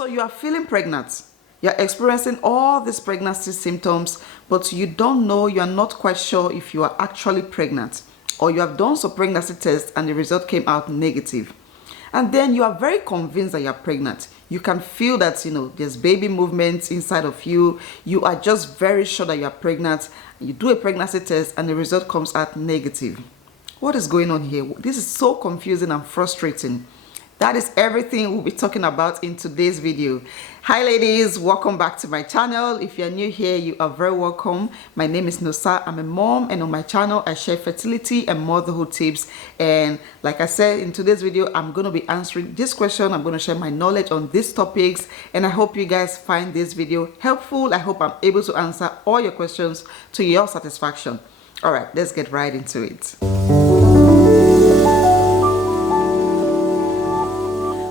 So you are feeling pregnant. You're experiencing all these pregnancy symptoms, but you don't know, you're not quite sure if you are actually pregnant, or you have done some pregnancy tests and the result came out negative. And then you are very convinced that you're pregnant. You can feel that, there's baby movements inside of you. You are just very sure that you're pregnant. You do a pregnancy test and the result comes out negative. What is going on here? This is so confusing and frustrating. That is everything we'll be talking about in today's video. Hi ladies, welcome back to my channel. If you're new here, you are very welcome. My name is Nosa. I'm a mom, and on my channel I share fertility and motherhood tips. And like I said, in today's video I'm going to be answering this question. I'm going to share my knowledge on these topics, and I hope you guys find this video helpful. I hope I'm able to answer all your questions to your satisfaction. All right, let's get right into it.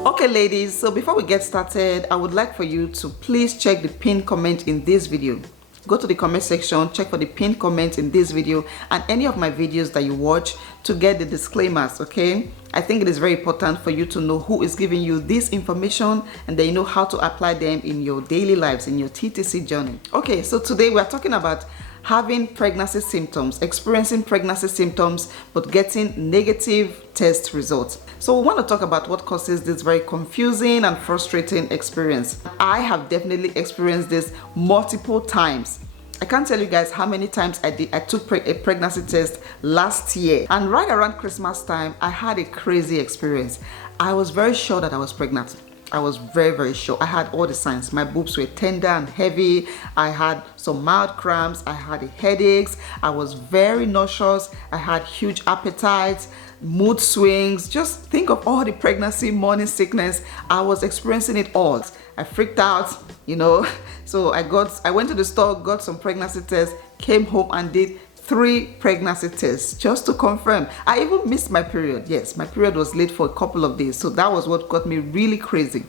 Okay ladies, so before we get started, I would like for you to please check the pinned comment in this video. Go to the comment section, check for the pinned comment in this video and any of my videos that you watch to get the disclaimers, okay? I think it is very important for you to know who is giving you this information, and then you know how to apply them in your daily lives, in your TTC journey. Okay, so today we are talking about having pregnancy symptoms, experiencing pregnancy symptoms, but getting negative test results. So we want to talk about what causes this very confusing and frustrating experience. I have definitely experienced this multiple times. I can't tell you guys how many times I took a pregnancy test last year, and right around Christmas time I had a crazy experience. I was very sure that I was pregnant. I was very sure. I had all the signs. My boobs were tender and heavy. I had some mild cramps. I had headaches. I was very nauseous. I had huge appetite, mood swings. Just think of all the pregnancy morning sickness. I was experiencing it all. I freaked out, So I went to the store, got some pregnancy tests, came home and did 3 pregnancy tests just to confirm. I even missed my period. Yes, my period was late for a couple of days, so that was what got me really crazy.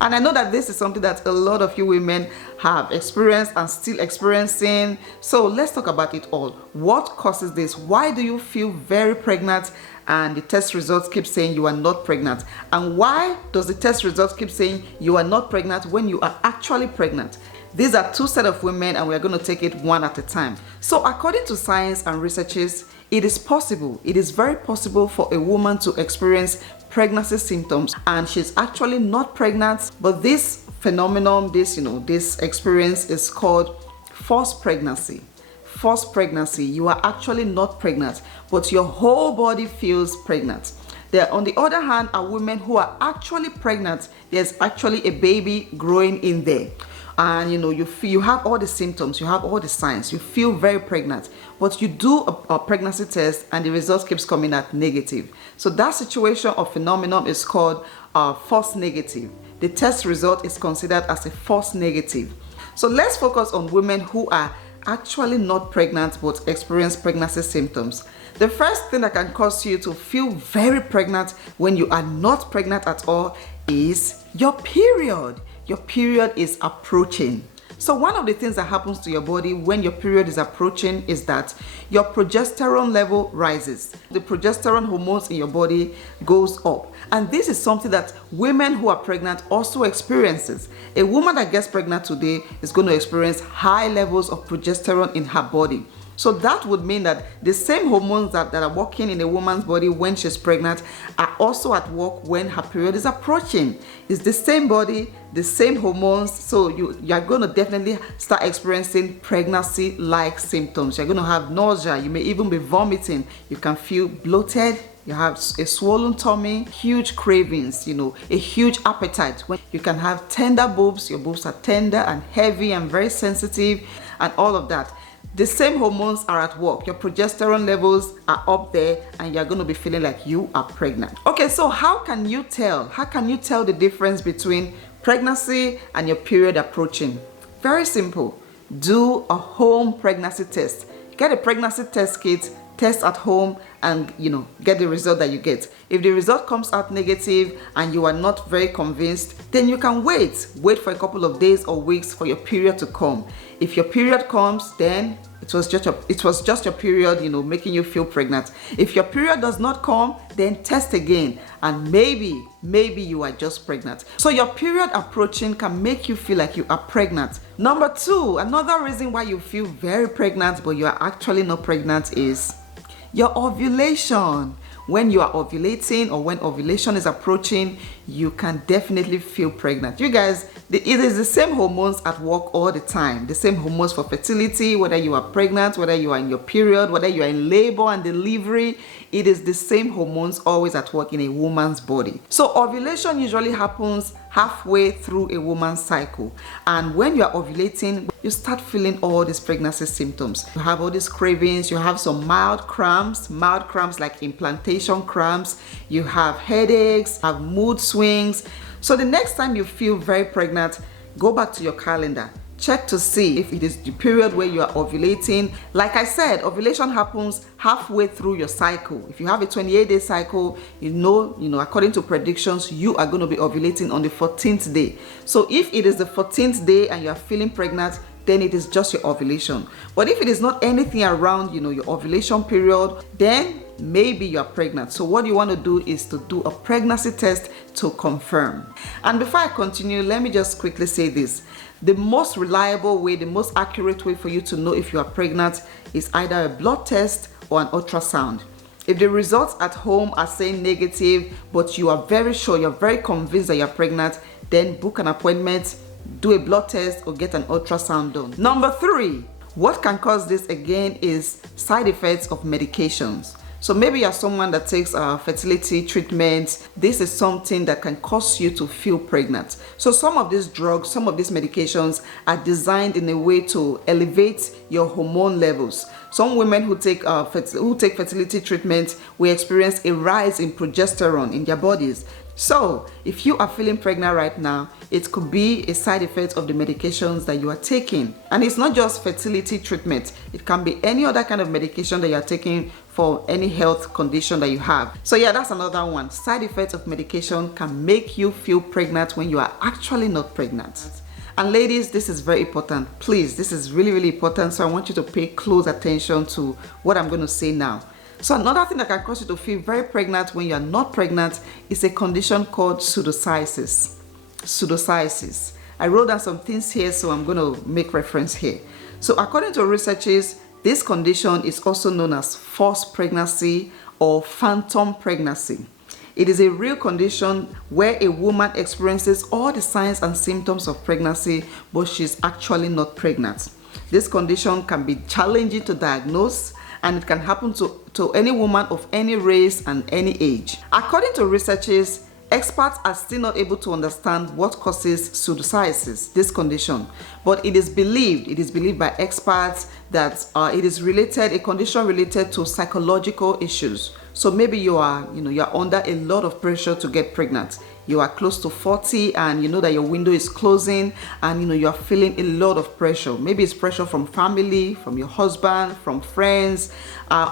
And I know that this is something that a lot of you women have experienced and still experiencing. So let's talk about it all. What causes this? Why do you feel very pregnant and the test results keep saying you are not pregnant? And why does the test results keep saying you are not pregnant when you are actually pregnant? These are 2 sets of women, and we're going to take it one at a time. So according to science and researches, it is possible, it is very possible for a woman to experience pregnancy symptoms and she's actually not pregnant, but this phenomenon, this experience is called false pregnancy. False pregnancy. You are actually not pregnant, but your whole body feels pregnant. There, on the other hand, are women who are actually pregnant. There's actually a baby growing in there. And you have all the symptoms, you have all the signs, you feel very pregnant, but you do a pregnancy test and the result keeps coming out negative. So that situation or phenomenon is called false negative. The test result is considered as a false negative. So let's focus on women who are actually not pregnant but experience pregnancy symptoms. The first thing that can cause you to feel very pregnant when you are not pregnant at all is your period. Your period is approaching. So one of the things that happens to your body when your period is approaching is that your progesterone level rises. The progesterone hormones in your body goes up. And this is something that women who are pregnant also experiences. A woman that gets pregnant today is going to experience high levels of progesterone in her body. So that would mean that the same hormones that are working in a woman's body when she's pregnant are also at work when her period is approaching. It's the same body, the same hormones, so you're going to definitely start experiencing pregnancy-like symptoms. You're going to have nausea, you may even be vomiting, you can feel bloated, you have a swollen tummy, huge cravings, a huge appetite. When you can have tender boobs, your boobs are tender and heavy and very sensitive and all of that. The same hormones are at work. Your progesterone levels are up there and you're going to be feeling like you are pregnant. Okay, so how can you tell? How can you tell the difference between pregnancy and your period approaching? Very simple. Do a home pregnancy test. Get a pregnancy test kit, test at home, and get the result that you get. If the result comes out negative and you are not very convinced, then you can wait for a couple of days or weeks for your period to come. If your period comes, then it was just your period, making you feel pregnant. If your period does not come, then test again, and maybe you are just pregnant. So your period approaching can make you feel like you are pregnant. Number 2, another reason why you feel very pregnant but you are actually not pregnant is your ovulation. When you are ovulating or when ovulation is approaching, you can definitely feel pregnant. You guys, it is the same hormones at work all the time. The same hormones for fertility, whether you are pregnant, whether you are in your period, whether you are in labor and delivery, it is the same hormones always at work in a woman's body. So ovulation usually happens halfway through a woman's cycle, and when you are ovulating, you start feeling all these pregnancy symptoms. You have all these cravings, you have some mild cramps like implantation cramps, you have headaches, have mood swings. So the next time you feel very pregnant, go back to your calendar. Check to see if it is the period where you are ovulating. Like I said, ovulation happens halfway through your cycle. If you have a 28-day cycle, you know, according to predictions, you are going to be ovulating on the 14th day. So if it is the 14th day and you are feeling pregnant, then it is just your ovulation. But if it is not anything around, your ovulation period, then maybe you are pregnant. So what you want to do is to do a pregnancy test to confirm. And before I continue, let me just quickly say this. The most reliable way, the most accurate way for you to know if you are pregnant is either a blood test or an ultrasound. If the results at home are saying negative, but you are very sure, you're very convinced that you're pregnant, then book an appointment, do a blood test, or get an ultrasound done. Number 3, what can cause this again is side effects of medications. So maybe you're someone that takes fertility treatment. This is something that can cause you to feel pregnant. So some of these drugs, some of these medications are designed in a way to elevate your hormone levels. Some women who take fertility treatment will experience a rise in progesterone in their bodies. So if you are feeling pregnant right now, it could be a side effect of the medications that you are taking. And it's not just fertility treatment. It can be any other kind of medication that you are taking for any health condition that you have. So yeah, that's another one. Side effects of medication can make you feel pregnant when you are actually not pregnant. And ladies, this is very important. Please, this is really, really important. So I want you to pay close attention to what I'm going to say now. So another thing that can cause you to feel very pregnant when you are not pregnant is a condition called pseudocyesis. Pseudocyesis. I wrote down some things here, so I'm going to make reference here. So according to researchers, this condition is also known as forced pregnancy or phantom pregnancy. It is a real condition where a woman experiences all the signs and symptoms of pregnancy, but she's actually not pregnant. This condition can be challenging to diagnose, and it can happen to any woman of any race and any age. According to researchers, experts are still not able to understand what causes pseudocyesis, this condition, but it is believed by experts that it is a condition related to psychological issues. So maybe you're under a lot of pressure to get pregnant. You are close to 40 and you know that your window is closing, and you are feeling a lot of pressure. Maybe it's pressure from family, from your husband, from friends,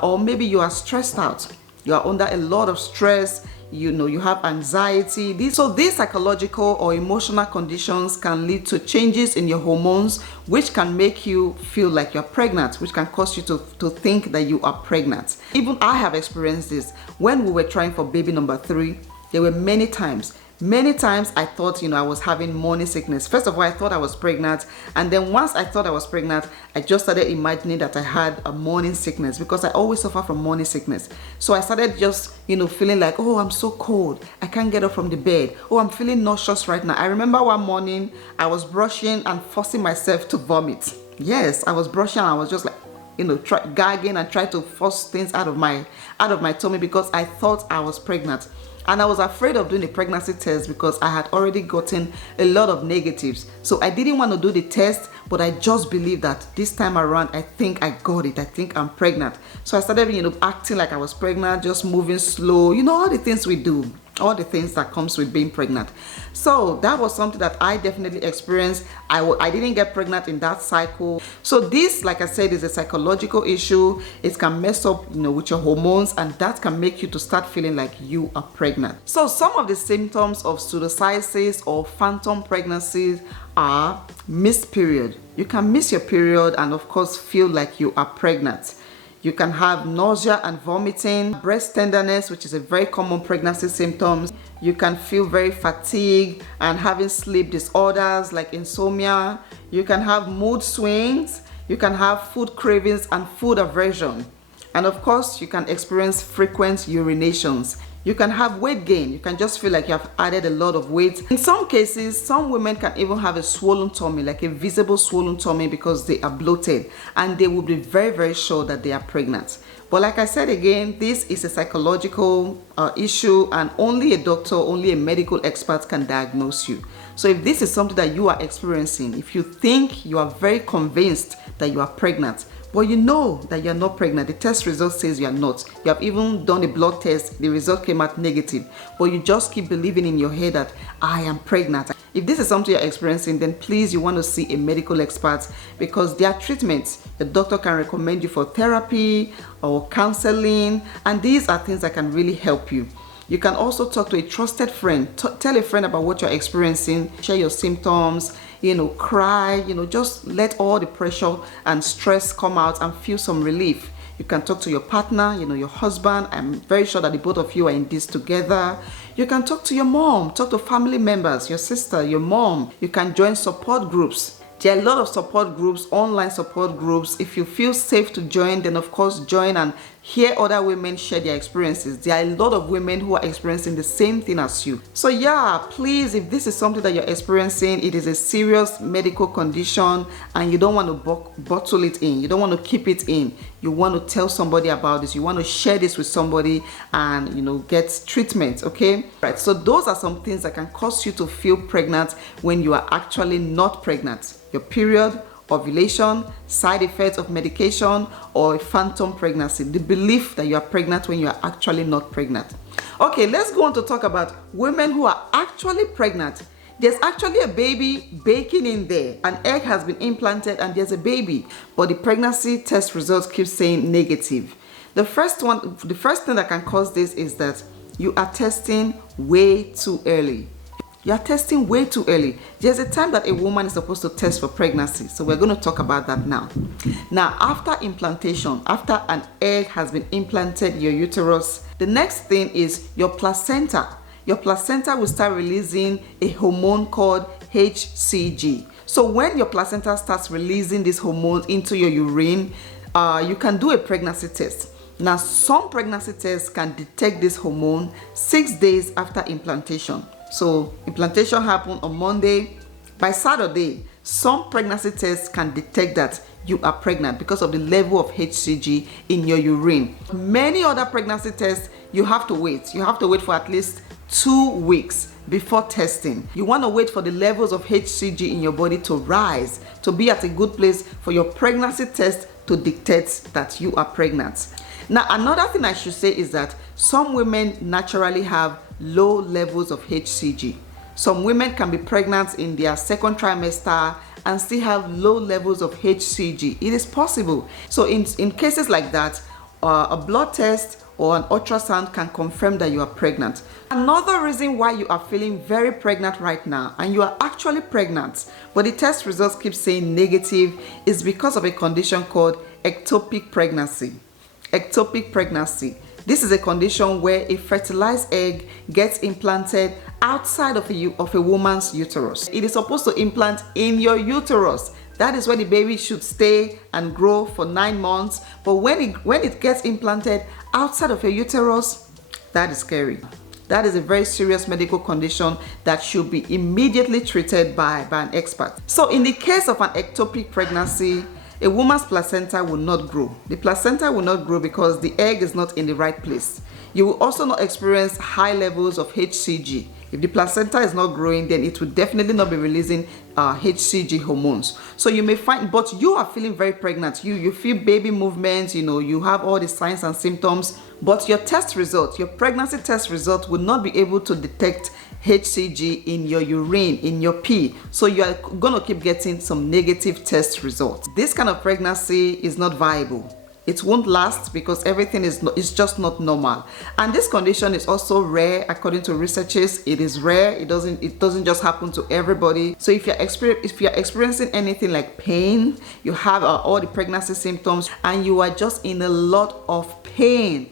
or maybe you are stressed out. You are under a lot of stress. You have anxiety. These psychological or emotional conditions can lead to changes in your hormones, which can make you feel like you're pregnant, which can cause you to think that you are pregnant. Even I have experienced this. When we were trying for baby number 3, there were many times I thought, I was having morning sickness. First of all, I thought I was pregnant. And then once I thought I was pregnant, I just started imagining that I had a morning sickness, because I always suffer from morning sickness. So I started just, feeling like, oh, I'm so cold. I can't get up from the bed. Oh, I'm feeling nauseous right now. I remember one morning I was brushing and forcing myself to vomit. Yes, I was brushing and I was just like, gagging and trying to force things out of my tummy, because I thought I was pregnant. And I was afraid of doing a pregnancy test because I had already gotten a lot of negatives. So I didn't want to do the test, but I just believed that this time around, I think I got it. I think I'm pregnant. So I started, acting like I was pregnant, just moving slow, all the things we do. all the things that comes with being pregnant. So that was something that I definitely experienced. I didn't get pregnant in that cycle. So this, like I said, is a psychological issue. It can mess up, with your hormones, and that can make you to start feeling like you are pregnant. So some of the symptoms of pseudocyesis or phantom pregnancies are missed period. You can miss your period and of course feel like you are pregnant. You can have nausea and vomiting, breast tenderness, which is a very common pregnancy symptom. You can feel very fatigued and having sleep disorders like insomnia. You can have mood swings. You can have food cravings and food aversion. And of course, you can experience frequent urinations. You can have weight gain. You can just feel like you have added a lot of weight. In some cases, some women can even have a swollen tummy, like a visible swollen tummy, because they are bloated, and they will be very, very sure that they are pregnant. But like I said again, this is a psychological issue, and only a doctor, only a medical expert can diagnose you. So if this is something that you are experiencing, if you think you are very convinced that you are pregnant, but you know that you're not pregnant, the test result says you are not. You have even done a blood test, the result came out negative, but you just keep believing in your head that I am pregnant. If this is something you're experiencing, then please, you want to see a medical expert, because there are treatments. The doctor can recommend you for therapy or counseling, and these are things that can really help you. You can also talk to a trusted friend. Tell a friend about what you're experiencing, share your symptoms, cry, just let all the pressure and stress come out and feel some relief. You can talk to your partner, your husband. I'm very sure that the both of you are in this together. You can talk to your mom, talk to family members, your sister, your mom. You can join support groups. There are a lot of support groups, online support groups. If you feel safe to join, then of course join and hear other women share their experiences. There are a lot of women who are experiencing the same thing as you. So yeah, please, if this is something that you're experiencing, it is a serious medical condition and you don't want to bottle it in. You don't want to keep it in. You want to tell somebody about this. You want to share this with somebody and, get treatment, okay? Right, so those are some things that can cause you to feel pregnant when you are actually not pregnant. Your period, ovulation, side effects of medication, or a phantom pregnancy. The belief that you are pregnant when you are actually not pregnant. Okay, let's go on to talk about women who are actually pregnant. There's actually a baby baking in there. An egg has been implanted and there's a baby, but the pregnancy test results keep saying negative. The first thing that can cause this is that you are testing way too early. You are testing way too early. There's a time that a woman is supposed to test for pregnancy. So we're going to talk about that now. Now, after implantation, after an egg has been implanted in your uterus, the next thing is your placenta. Your placenta will start releasing a hormone called HCG. So when your placenta starts releasing this hormone into your urine, you can do a pregnancy test. Now, some pregnancy tests can detect this hormone 6 days after implantation. So implantation happened on Monday. By Saturday, some pregnancy tests can detect that you are pregnant because of the level of HCG in your urine. Many other pregnancy tests, you have to wait. You have to wait for at least 2 weeks before testing. You want to wait for the levels of HCG in your body to rise, to be at a good place for your pregnancy test to dictate that you are pregnant. Now, another thing I should say is that some women naturally have low levels of HCG. Some women can be pregnant in their second trimester and still have low levels of HCG. It is possible. So in cases like that, a blood test or an ultrasound can confirm that you are pregnant. Another reason why you are feeling very pregnant right now and you are actually pregnant, but the test results keep saying negative, is because of a condition called ectopic pregnancy. Ectopic pregnancy. This is a condition where a fertilized egg gets implanted outside of a woman's uterus. It is supposed to implant in your uterus. That is where the baby should stay and grow for 9 months. But when it gets implanted outside of your uterus, that is scary. That is a very serious medical condition that should be immediately treated by an expert. So in the case of an ectopic pregnancy, a woman's placenta will not grow. The placenta will not grow because the egg is not in the right place. You will also not experience high levels of HCG. If the placenta is not growing, then it will definitely not be releasing HCG hormones. So you may find, but you are feeling very pregnant. You feel baby movements, you have all the signs and symptoms, but your test result, your pregnancy test result, will not be able to detect HCG in your urine, in your pee. So you are gonna keep getting some negative test results. This kind of pregnancy is not viable. It won't last because everything is just not normal. And this condition is also rare according to researchers. It is rare. It doesn't just happen to everybody. So if you're experiencing anything like pain, you have all the pregnancy symptoms, and you are just in a lot of pain,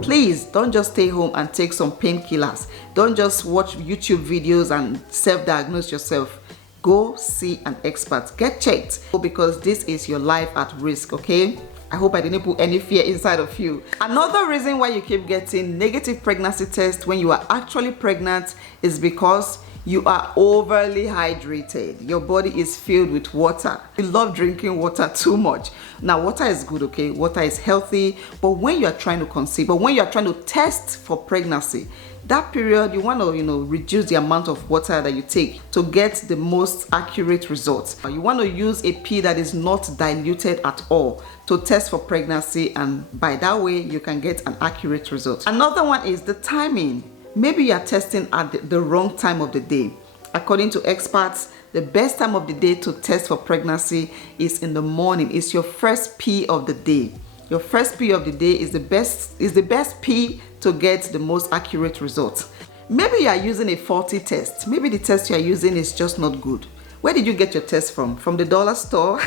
please don't just stay home and take some painkillers. Don't just watch YouTube videos and self-diagnose yourself. Go see an expert. Get checked, because this is your life at risk, okay? I hope I didn't put any fear inside of you. Another reason why you keep getting negative pregnancy tests when you are actually pregnant is because you are overly hydrated. Your body is filled with water. You love drinking water too much. Now, water is good, okay? Water is healthy, but when you are trying to conceive, but when you are trying to test for pregnancy, that period you want to reduce the amount of water that you take to get the most accurate results. You want to use a pee that is not diluted at all to test for pregnancy, and by that way you can get an accurate result. Another one is the timing. Maybe you are testing at the wrong time of the day. According to experts, the best time of the day to test for pregnancy is in the morning. It's your first pee of the day. Your first pee of the day is the best pee to get the most accurate results. Maybe you are using a faulty test. Maybe the test you are using is just not good. Where did you get your test from? From the dollar store?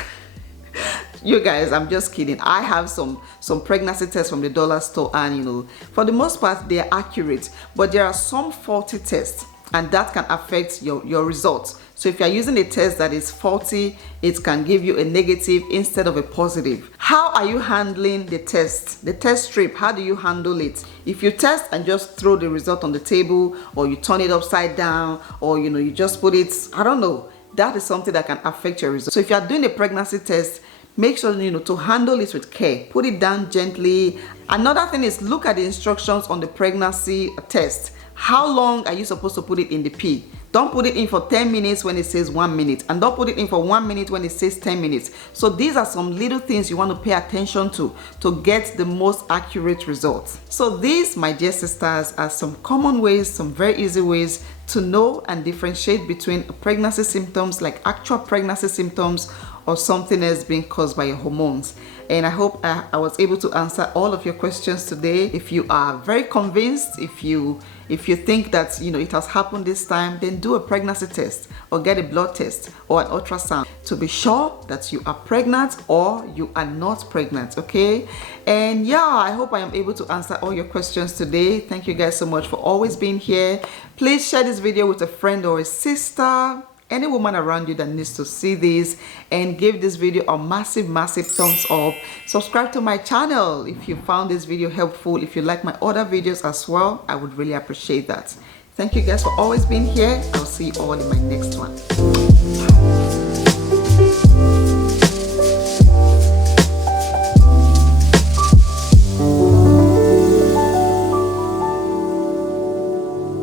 You guys, I'm just kidding. I have some pregnancy tests from the dollar store, and for the most part they are accurate, but there are some faulty tests, and that can affect your results. So if you're using a test that is faulty, it can give you a negative instead of a positive. How are you handling the test? The test strip, how do you handle it? If you test and just throw the result on the table, or you turn it upside down, or you just put it, I don't know, that is something that can affect your result. So if you're doing a pregnancy test, make sure to handle it with care. Put it down gently. Another thing is, look at the instructions on the pregnancy test. How long are you supposed to put it in the pee? Don't put it in for 10 minutes when it says 1 minute, and don't put it in for 1 minute when it says 10 minutes. So these are some little things you want to pay attention to get the most accurate results. So these, my dear sisters, are some common ways, some very easy ways to know and differentiate between pregnancy symptoms, like actual pregnancy symptoms, or something else being caused by your hormones. And I hope I was able to answer all of your questions today. If you are very convinced, if you think that it has happened this time, then do a pregnancy test, or get a blood test or an ultrasound to be sure that you are pregnant or you are not pregnant, okay? And yeah, I hope I am able to answer all your questions today. Thank you guys so much for always being here. Please share this video with a friend or a sister, any woman around you that needs to see this, and give this video a massive thumbs up. Subscribe to my channel if you found this video helpful. If you like my other videos as well, I would really appreciate that. Thank you guys for always being here. I'll see you all in my next one.